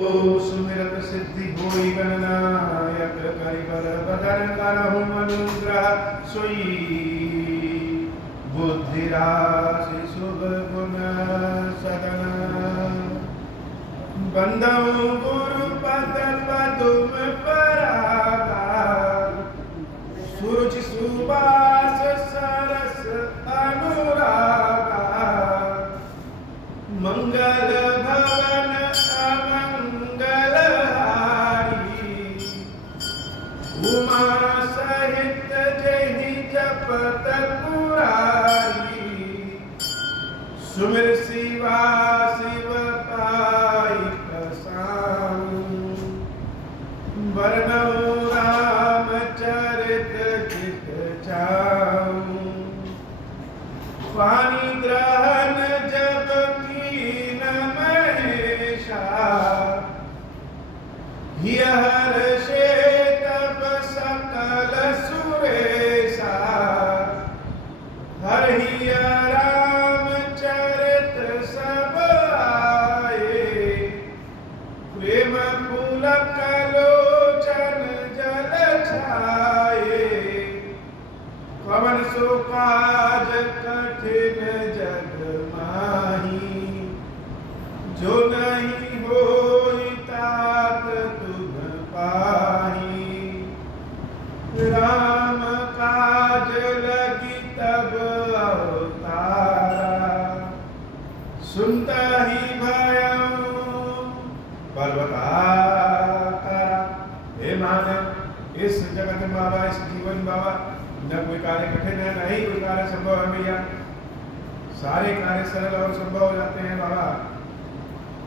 सुमिरत सिद्धि होई गणनायक करिबर बदन करहु अनुग्रह सोई बुद्धि राशि शुभ गुण सदन बंदौ गुरु पद पदुम परागा सुरुचि सुबास सरस अनुरागा मंगल भवन उमा सहित जहि जपत पुरारी सुमिर शिवा शिव पाई प्रसाद वर्णौ रामचरित चित चाऊ पानी ग्रहण जब कीन महेशा हर्षे तब सकल सुरेशा हरि रामचरित सब आए प्रेम पुलक लोचन जल छाए कवन सो काज कठिन जग माही जो नहीं होई तात तुम पाही राम काज लगी तब अवतारा सुनता ही भयं पर्वताकारा। हे मानव, इस जगत में बाबा, इस जीवन बाबा न कोई कार्य कठिन है, न ही कोई कार्य संभव है भैया। सारे कार्य सरल और संभव हो जाते हैं बाबा,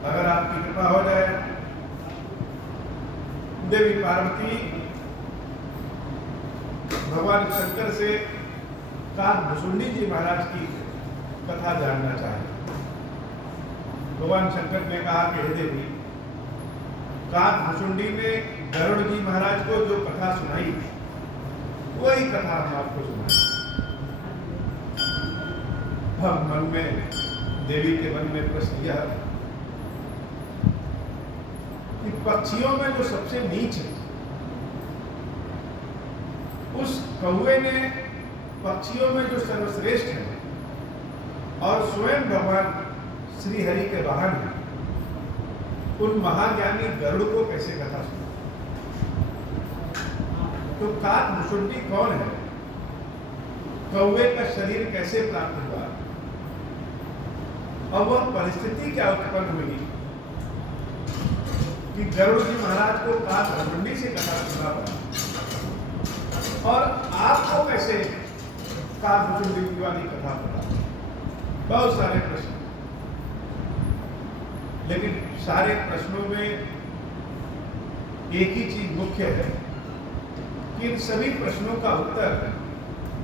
अगर आपकी कृपा हो जाए। देवी पार्वती भगवान शंकर से काकभुसुंडी जी महाराज की कथा जानना चाहे। भगवान शंकर ने कहा कि हे देवी, काकभुसुंडी ने गरुड़ जी महाराज को जो कथा सुनाई वही कथा हम आपको सुनाए। हम मन में, देवी के मन में प्रश्न यह कि पक्षियों में जो सबसे नीच है, उस कौवे ने पक्षियों में जो सर्वश्रेष्ठ है और स्वयं भगवान श्री हरि के वाहन है, उन महाज्ञानी गरुड़ को कैसे कथा सुना? तो काकभुसुंडी कौन है? कौवे का शरीर कैसे प्राप्त हुआ और वह परिस्थिति क्या उत्पन्न हुई कि गरुड़ जी महाराज को काकभुसुंडी से कथा सुना पड़ा, और आपको कैसे काकभुसुंडी वाली कथा पड़ा? बहुत सारे प्रश्न, लेकिन सारे प्रश्नों में एक ही चीज मुख्य है कि इन सभी प्रश्नों का उत्तर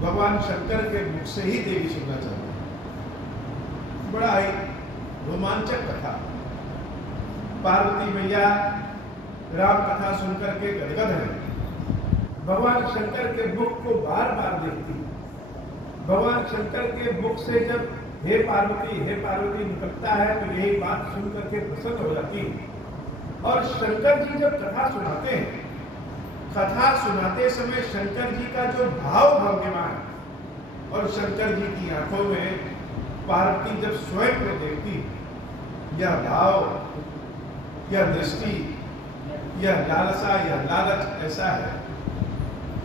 भगवान शंकर के मुख से ही देवी सुनना चाहते हैं। बड़ा ही रोमांचक कथा। पार्वती मैया राम कथा सुनकर के गदगद है, भगवान शंकर के मुख को बार बार देखती। भगवान शंकर के मुख से जब हे पार्वती निकलता है तो यही बात सुन करके प्रसन्न हो जाती। और शंकर जी जब कथा सुनाते हैं, कथा सुनाते समय शंकर जी का जो भाव भंगिमान और शंकर जी की आंखों में पार्वती जब स्वयं को देखती, यह भाव, यह दृष्टि, यह लालसा, यह लालच ऐसा है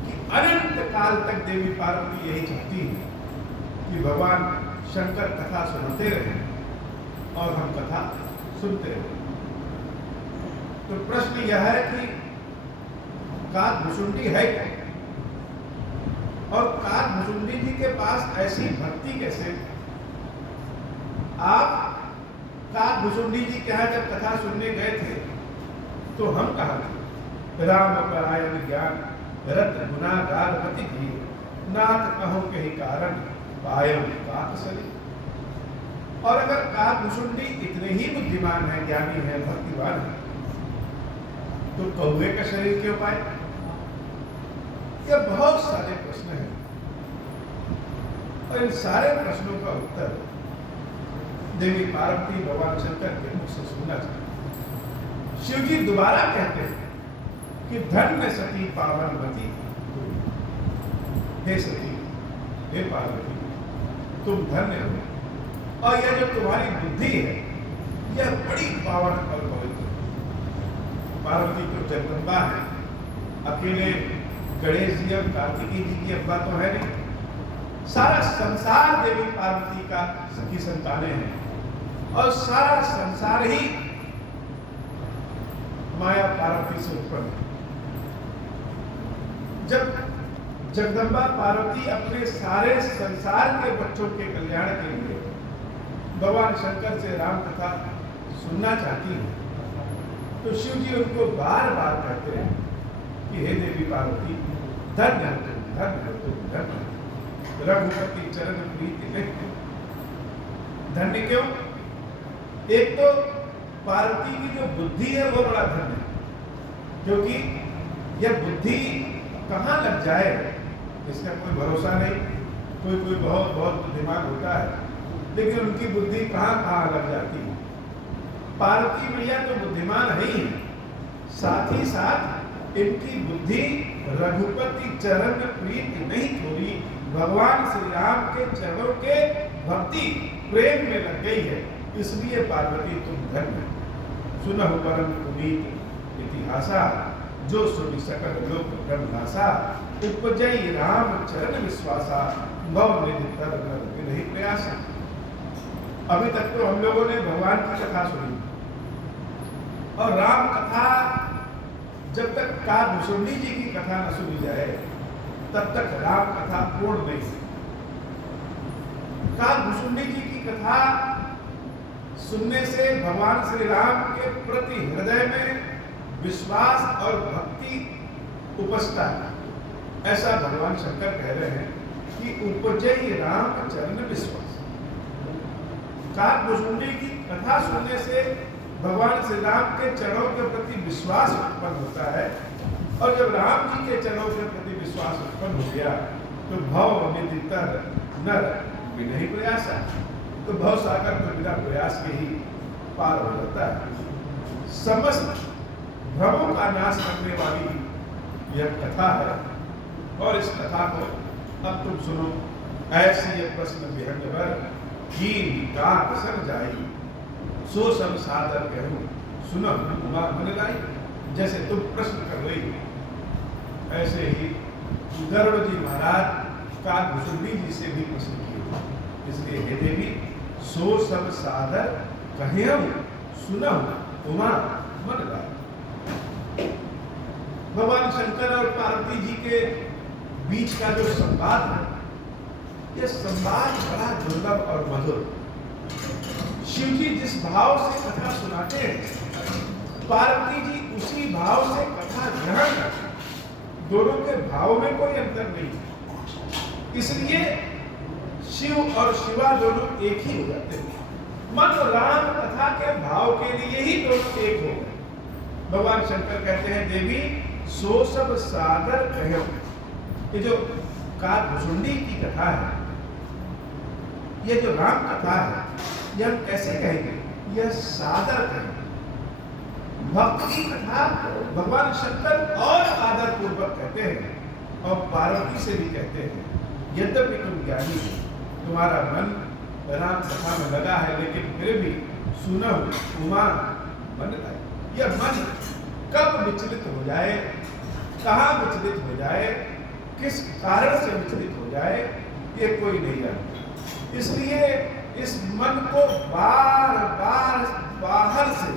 कि अनंत काल तक देवी पार्वती यही चाहती है कि भगवान शंकर कथा सुनाते रहे और हम कथा सुनते रहे। तो प्रश्न यह है कि काकभुसुंडी है क्या, और काकभुसुंडी जी के पास ऐसी भक्ति कैसे? आप काकभुसुंडी जी के यहाँ जब कथा सुनने गए थे तो हम कहा थे, राम परायण ज्ञान रत्न गुनागार गति भी नाथ कहो के ही कारण पायम काकसली। और अगर काकभुसुंडी इतने ही बुद्धिमान है, ज्ञानी है, भक्तिवान है, तो कौवे का शरीर क्यों पाए? यह बहुत सारे प्रश्न हैं और इन सारे प्रश्नों का उत्तर देवी पार्वती भगवान शंकर के मुख से सुनना चाहिए। शिव जी दोबारा कहते हैं कि धन्य सती पावनवती, हे सती, हे पार्वती, तुम धन्य हो, और यह जो तुम्हारी बुद्धि है यह बड़ी पावन और पवित्र। पार्वती तो जगदम्बा है, अकेले गणेश जी और कार्तिकी जी की अब्बा तो है नहीं, सारा संसार देवी पार्वती का सखी संतानें हैं, और सारा संसार ही माया पार्वती से उत्पन्न है। जब जगदम्बा पार्वती अपने सारे संसार के बच्चों के कल्याण के लिए भगवान शंकर से राम कथा सुनना चाहती है, तो शिव जी उनको बार बार कहते हैं कि हे देवी पार्वती, धन्य हो तुम, धन्य हो तुम, धन्य हो, रघुपति चरण प्रीति नहीं। धन्य क्यों? एक तो पार्वती की जो बुद्धि है वो बड़ा धन्य है, क्योंकि यह बुद्धि कहाँ लग जाए इसका कोई भरोसा नहीं। कोई बहुत बहुत बुद्धिमान होता है, लेकिन उनकी बुद्धि कहाँ कहाँ लग जाती है। पार्वती मैया तो बुद्धिमान है ही, साथ ही साथ इनकी बुद्धि रघुपति चरण प्रीति नहीं थोड़ी, भगवान श्री राम के चरणों के भक्ति प्रेम में लग गई है। इसलिए पार्वती तुम धन्य। सुनहु परम पुनीत इतिहासा, जो सुनि सकल लोक ब्रह्मासा, उपजई राम चरण विश्वासा, भव निधि तर नर विरहि प्रयासा। अभी तक तो हम लोगों ने भगवान की कथा सुनी, और राम कथा जब तक काकभूषुंडी जी की कथा न सुनी जाए तब तक राम कथा पूर्ण नहीं। काकभूषुंडी जी की कथा सुनने से भगवान श्री राम के प्रति हृदय में विश्वास और भक्ति उपजता है। ऐसा भगवान शंकर कह रहे हैं कि उपजई राम चरण विश्वास। काकभूषुंडी की कथा सुनने से भगवान श्री राम के चरणों के प्रति विश्वास उत्पन्न होता है, और जब राम जी के चरणों के प्रति विश्वास उत्पन्न हो गया तो भव निधि तर नर विनहि प्रयासा, तो भव सागर तो बिना प्रयास के ही पार हो जाता है। समस्त भ्रमों का नाश करने वाली यह कथा है, और इस कथा को अब तुम सुनो। ऐसी ये प्रश्न विहंग वर कीन काक सर जाई, सो सब सादर कहूं सुनो उमा मन लाई। जैसे तुम प्रश्न कर रही हो, ऐसे ही गर्व जी महाराज काकभूषुंडी जी से भी प्रश्न किए। इसलिए हे देवी, सो सब सादर कहूं सुनो उमा मन लाई। भगवान शंकर और पार्वती जी के बीच का जो संवाद है, यह संवाद बड़ा दुर्लभ और मधुर। शिव जी जिस भाव से कथा सुनाते हैं, पार्वती जी उसी भाव से कथा ग्रहण करते हैं। दोनों के भाव में कोई अंतर नहीं, इसलिए शिव और शिवा दोनों एक ही हो जाते हैं। मन राम कथा के भाव के लिए ही दोनों एक हो गए। भगवान शंकर कहते हैं देवी, सो सब सादर कहो। ये जो काकभूषुंडी की कथा है, ये जो राम कथा है, यह हम कैसे कहेंगे? यह सादर कहेंगे। भक्त की कथा भगवान शंकर और आदर पूर्वक कहते हैं, और पार्वती से भी कहते हैं। यद्यपि तुम ज्ञानी हो, तुम्हारा मन राम कथा में लगा है, लेकिन फिर भी सुनो उमा मन लाई। यह मन कब विचलित हो जाए, कहाँ विचलित हो जाए, किस कारण से विचलित हो जाए, ये कोई नहीं जानता। इसलिए इस मन को बार बार बाहर से,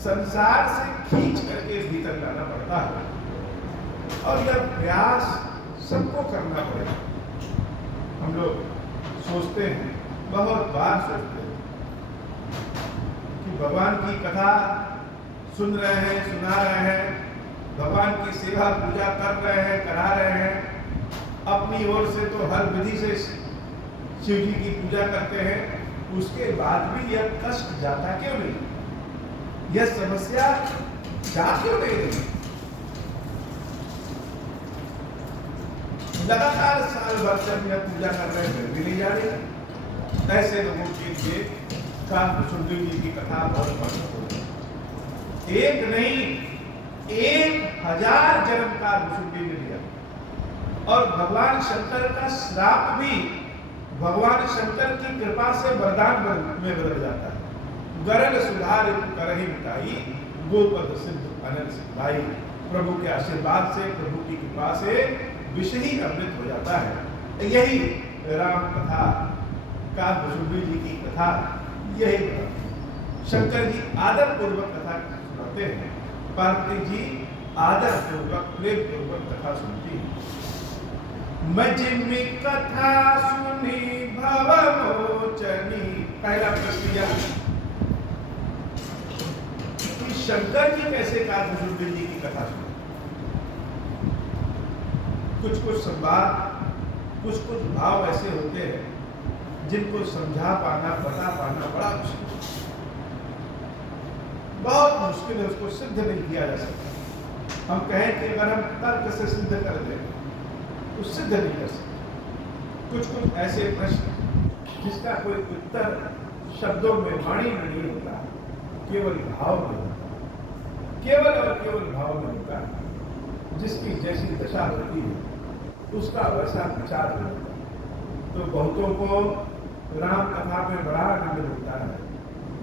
संसार से खींच करके भीतर लाना पड़ता है, और यह प्रयास सबको करना पड़ेगा। हम लोग सोचते हैं, बहुत बार सोचते हैं कि भगवान की कथा सुन रहे हैं, सुना रहे हैं, भगवान की सेवा पूजा कर रहे हैं, करा रहे हैं, अपनी ओर से तो हर विधि से शिव जी की पूजा करते हैं, उसके बाद भी यह कष्ट जाता क्यों नहीं, यह समस्या जा क्यों नहीं रही? लगातार साल भर से हम यह पूजा कर रहे हैं, फिर भी नहीं जा रही। ऐसे लोगों के लिए काकभूषुंडी जी की कथा बहुत महत्वपूर्ण है। एक नहीं 1000 जन्म का भुसुंडी ने लिया। और भगवान शंकर का श्राप भी भगवान शंकर की कृपा से वरदान में बदल जाता है। गरल सुधार करहि मिटाई, गोपद सिद्ध अनल सिद्धाई। प्रभु के आशीर्वाद से, प्रभु की कृपा से विष ही अमृत हो जाता है। यही राम कथा का भुसुंडी जी की कथा यही शंकर जी आदर पूर्वक कथा सुनाते हैं, पार्वती जी आदर पूर्वक प्रेम पूर्वक कथा सुनती है। मजिमी कथा सुनी भव मोचनी। पहला प्रश्न यह कि शंकर जी कैसे भुसुंडी जी की कथा सुनी। कुछ कुछ संवाद, कुछ कुछ भाव ऐसे होते हैं जिनको समझा पाना, बता पाना बड़ा मुश्किल, बहुत मुश्किल है। उसको सिद्ध नहीं किया जा सकता। हम कहें कि अगर हम तर्क से सिद्ध कर दें तो सिद्ध नहीं कर सकते। कुछ कुछ ऐसे प्रश्न जिसका कोई उत्तर शब्दों में, वाणी में नहीं होता, केवल भाव में होता, केवल और केवल भाव में होता। जिसकी जैसी दशा होती है उसका वैसा विचार होता है। तो बहुतों को राम कथा में बड़ा आनंद मिलता है,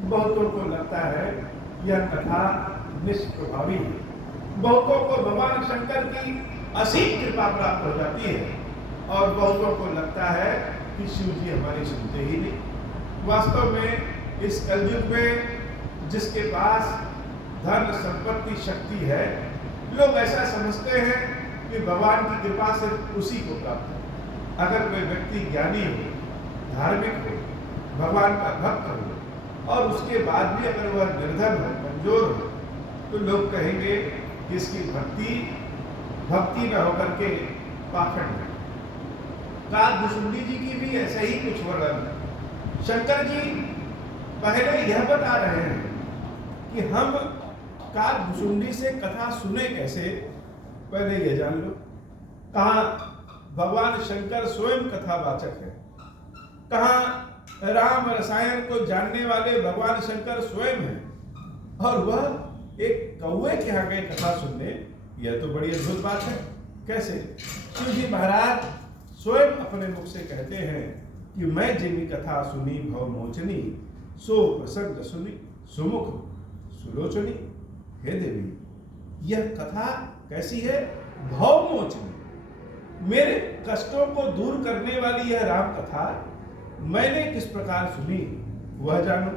बहुतों को लगता है यह कथा निष्प्रभावी है, बहुतों को भगवान शंकर की असीम कृपा प्राप्त हो जाती है, और बहुतों को लगता है कि शिव जी हमारी सुनते ही नहीं। वास्तव में इस कलयुग में जिसके पास धन संपत्ति शक्ति है, लोग ऐसा समझते हैं कि भगवान की कृपा से उसी को प्राप्त है। अगर कोई व्यक्ति ज्ञानी हो, धार्मिक हो, भगवान का भक्त हो, और उसके बाद भी अगर वह निर्धन हो, कमजोर हो, तो लोग कहेंगे कि इसकी भक्ति न होकर के पाखंड है। भुसुंडी जी की भी ऐसा ही कुछ वर्णन है। शंकर जी पहले यह बता रहे हैं कि हम भुसुंडी से कथा सुने कैसे, पहले यह जान लो। कहाँ भगवान शंकर स्वयं कथावाचक है, कहाँ राम रसायन को जानने वाले भगवान शंकर स्वयं हैं, और वह एक कौवे के यहाँ गए कथा सुनने। यह तो बड़ी अद्भुत बात है। कैसे? शिव जी महाराज स्वयं अपने मुख से कहते हैं कि मैं जिनकी कथा सुनी भव मोचनी, सो प्रसन्न सुनी सुमुख सुलोचनी। हे देवी, यह कथा कैसी है? भव मोचनी, मेरे कष्टों को दूर करने वाली यह राम कथा मैंने किस प्रकार सुनी वह जानो।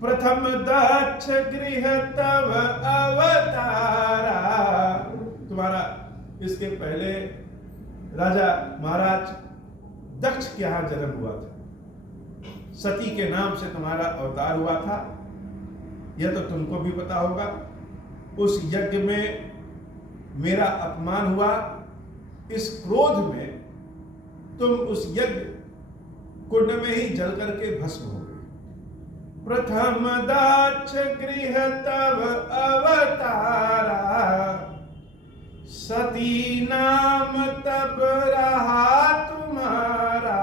प्रथम दक्ष गृह तव अवतारा। तुम्हारा इसके पहले राजा महाराज दक्ष के यहाँ जन्म हुआ था, सती के नाम से तुम्हारा अवतार हुआ था, यह तो तुमको भी पता होगा। उस यज्ञ में मेरा अपमान हुआ, इस क्रोध में तुम उस यज्ञ कुंड में ही जल करके भस्म हो गए। प्रथम दक्ष गृह तव अवतारा, सती नाम तब रहा तुम्हारा।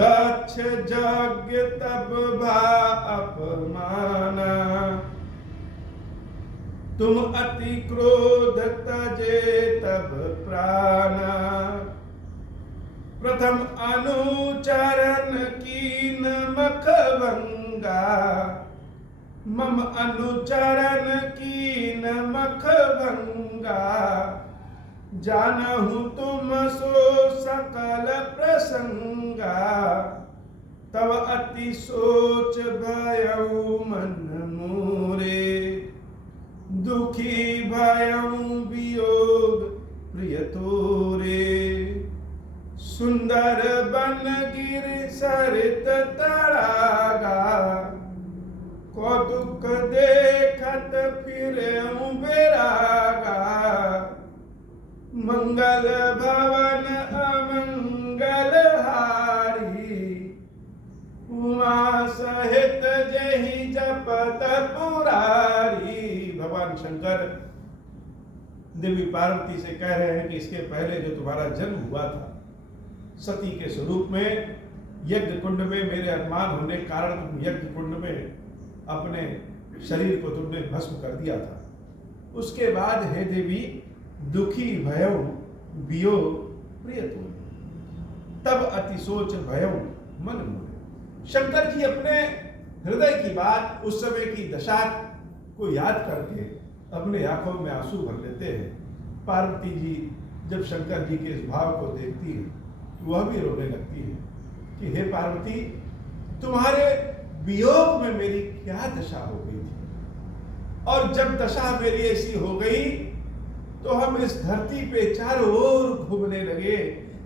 दक्ष यज्ञ तब भा अपमाना, तुम अति क्रोध तजे तब प्राणा। प्रथम अनुचरण कीन मखभंगा, मम अनुचरण कीन मखभंगा। जानहु तुम सो सकल प्रसंगा, तब अति सोच भयउ मन मोरे। दुखी भयउ वियोग प्रिय तोरे, सुंदर बन गिर सरित तड़ागा। कौतुक देखत फिरऊं बेरागा, मंगल भवन अमंगल हारी। उमा सहित जहि जपत पुरारी। भगवान शंकर देवी पार्वती से कह रहे हैं कि इसके पहले जो तुम्हारा जन्म हुआ था, सती के स्वरूप में यज्ञ कुंड में मेरे अपमान होने के कारण तुम यज्ञ कुंड में अपने शरीर को तुमने भस्म कर दिया था। उसके बाद हे देवी दुखी भयौ वियोग प्रिय तुम, तब अति सोच भयौ मन मोहे। शंकर जी अपने हृदय की बात, उस समय की दशा को याद करके अपने आंखों में आंसू भर लेते हैं। पार्वती जी जब शंकर जी के इस भाव को देखती है, वह भी रोने लगती है कि हे पार्वती, तुम्हारे वियोग में मेरी क्या दशा हो गई थी, और जब दशा मेरी ऐसी हो गई तो हम इस धरती पे चारों ओर घूमने लगे।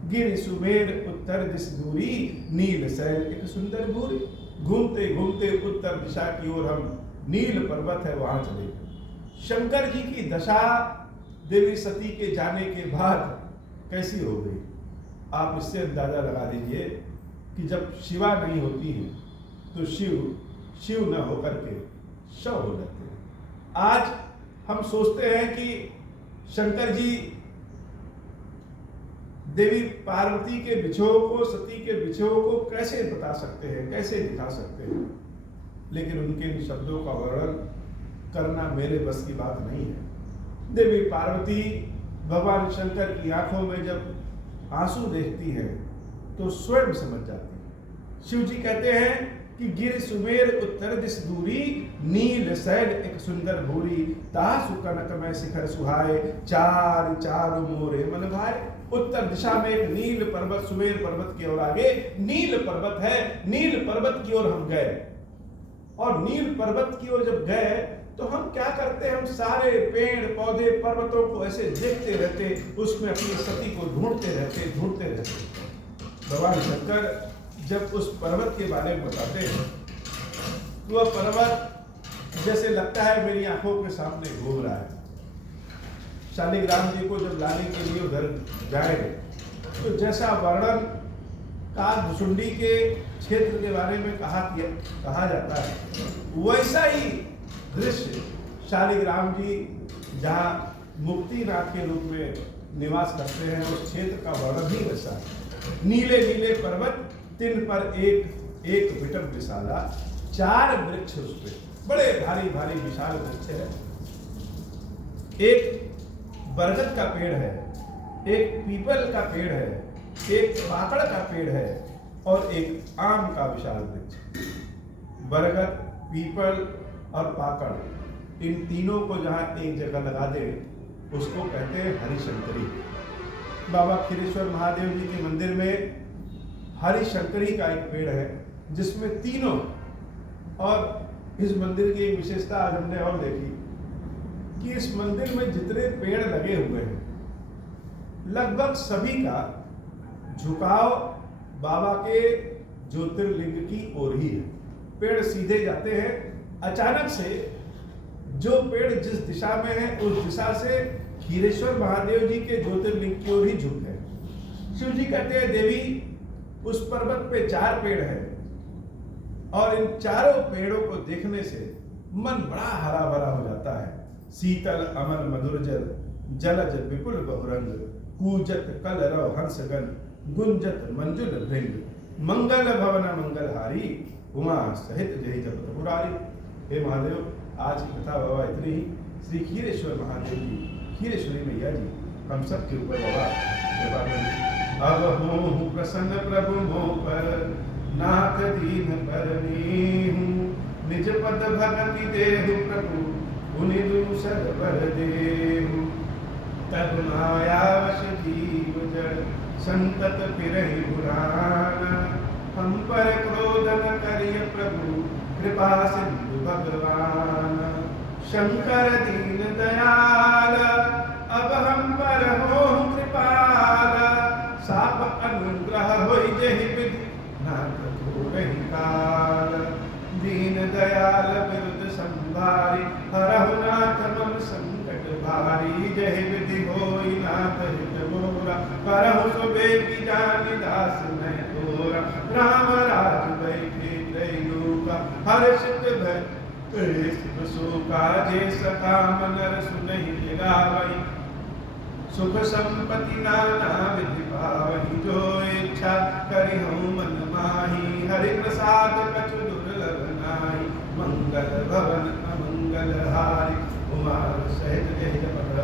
गिर सुमेर उत्तर दिश दूरी, नील शैल एक सुंदर भूरी। घूमते घूमते उत्तर दिशा की ओर हम, नील पर्वत है वहां चले गए। शंकर जी की दशा देवी सती के जाने के बाद कैसी हो गई, आप इससे अंदाजा लगा लीजिए कि जब शिवा नहीं होती है तो शिव न होकर के शव हो जाते हैं। आज हम सोचते हैं कि शंकर जी देवी पार्वती के विछोह को, सती के विछोह को कैसे बता सकते हैं, कैसे दिखा सकते हैं, लेकिन उनके इन शब्दों का वर्णन करना मेरे बस की बात नहीं है। देवी पार्वती भगवान शंकर की आंखों में जब आंसू देखती है तो स्वयं समझ जाती है। शिव जी कहते हैं कि गिर सुमेर उत्तर दिश दूरी, नील शैल एक सुंदर भूरी। तासु कनक में शिखर सुहाए, चार चार मोरे मन भाए। उत्तर दिशा में एक नील पर्वत, सुमेर पर्वत की ओर आगे नील पर्वत है। नील पर्वत की ओर हम गए, और नील पर्वत की ओर जब गए तो हम क्या करते हैं, हम सारे पेड़ पौधे पर्वतों को ऐसे देखते रहते, उसमें अपनी सती को ढूंढते रहते। भगवान शंकर जब उस पर्वत के बारे में बताते हैं तो वह पर्वत जैसे लगता है मेरी आंखों के सामने घूम रहा है। शालिग्राम जी को जब लाने के लिए उधर जाए तो जैसा वर्णन काकभुसुंडी के क्षेत्र के बारे में कहा जाता है, वैसा ही दृश्य शालिग्राम जी जहाँ मुक्तिनाथ के रूप में निवास करते हैं, उस क्षेत्र का वर्णन ही वैसा है। नीले नीले पर्वत, तिन पर एक एक विटम विशाला। चार वृक्ष उस पे, बड़े भारी भारी विशाल वृक्ष है। एक बरगद का पेड़ है, एक पीपल का पेड़ है, एक पाकड़ का पेड़ है, और एक आम का विशाल वृक्ष। बरगद, पीपल और पाकड़, इन तीनों को जहाँ एक जगह लगा दे उसको कहते हैं हरिशंकरी। बाबा खीरेश्वर महादेव जी के मंदिर में हरिशंकरी का एक पेड़ है जिसमें तीनों, और इस मंदिर की एक विशेषता आज हमने और देखी कि इस मंदिर में जितने पेड़ लगे हुए हैं लगभग सभी का झुकाव बाबा के ज्योतिर्लिंग की ओर ही है। पेड़ सीधे जाते हैं, अचानक से जो पेड़ जिस दिशा में है उस दिशा से खीरेश्वर महादेव जी के ज्योतिर्लिंग की ओर ही झुक है। शिव जी कहते हैं देवी उस पर्वत पे चार पेड़ है, और इन चारों पेड़ों को देखने से मन बड़ा हरा भरा हो जाता है। शीतल अमल मधुर जल, जलज विपुल बहुरंग, कूजत कलरव हंसगन, गुंजत मंजुल भृंग, मंगल भवन मंगलहारी, उमा सहित जय जपत मुरारी। हे महादेव, आज की कथा बाबा इतनी ही। श्री खीरेश्वर महादेव जी, खीरेश्वरी मैया जी हम सब के ऊपर बाबा कृपा करें। अब हूँ प्रसन्न प्रभु मोह पर, नाथ दीन पर नीहूँ, निज पद भगति देहु प्रभु, उनि दूसर बर देहु। तब माया वश जीव जड़, संतत फिरहि पुराना, हम पर क्रोध न करिय प्रभु, कृपा सिंधु भगवान। शंकर दीन दयाल, अब हम पर हो कृपाल, साप अनुग्रह होई जहि विधि, नाथ थोरहि काल। दीन दयाल विरुद्ध संभारी, हरहु नाथ मम संकट भारी। जहि विधि होई नाथ हित मोरा, करहु सो बेगी जानि दास मैं तोरा। राम राज बैठे त्रैलोका, हर्षित भय शिव शोका। जे सकाम नर सुनहि गावई, सुख संपत्ति नाना विधि पावहि। जो इच्छा करिहु मन माही, हरि प्रसाद कछु दुर्लभ नाहि। मंगल भवन मंगलहारी उमा सहित जय जपत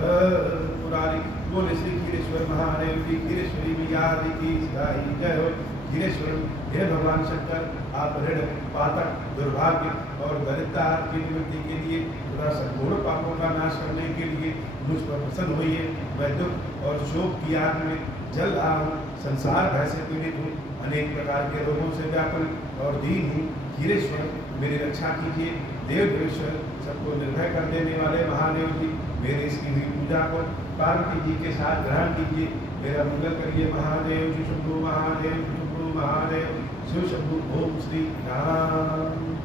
पुरारी। बोले श्री क्षीरेश्वर महादेव की, क्षीरेश्वरी मैया की सदाई जय हो। क्षीरेश्वर हे भगवान शंकर, आप ऋण पातक दुर्भाग्य और दरिद्रता की निवृत्ति के लिए तथा संपूर्ण पापों का नाश करने के लिए मुझ पर प्रसन्न होइए। मैं दुख और शोक की आग में जल रहा हूँ, संसार भय से पीड़ित हूँ, अनेक प्रकार के रोगों से व्याकुल और दीन हूँ। क्षीरेश्वर मेरी रक्षा कीजिए। देव देवेश्वर सबको निर्भय कर देने वाले महादेव जी, मेरे इसकी हुई पूजा को पार्वती जी के साथ ग्रहण कीजिए। मेरा मंगल करिए महादेव। शिव शंभु महादेव, शिव शंभु महादेव, शिव शंभु। ओम श्री राम।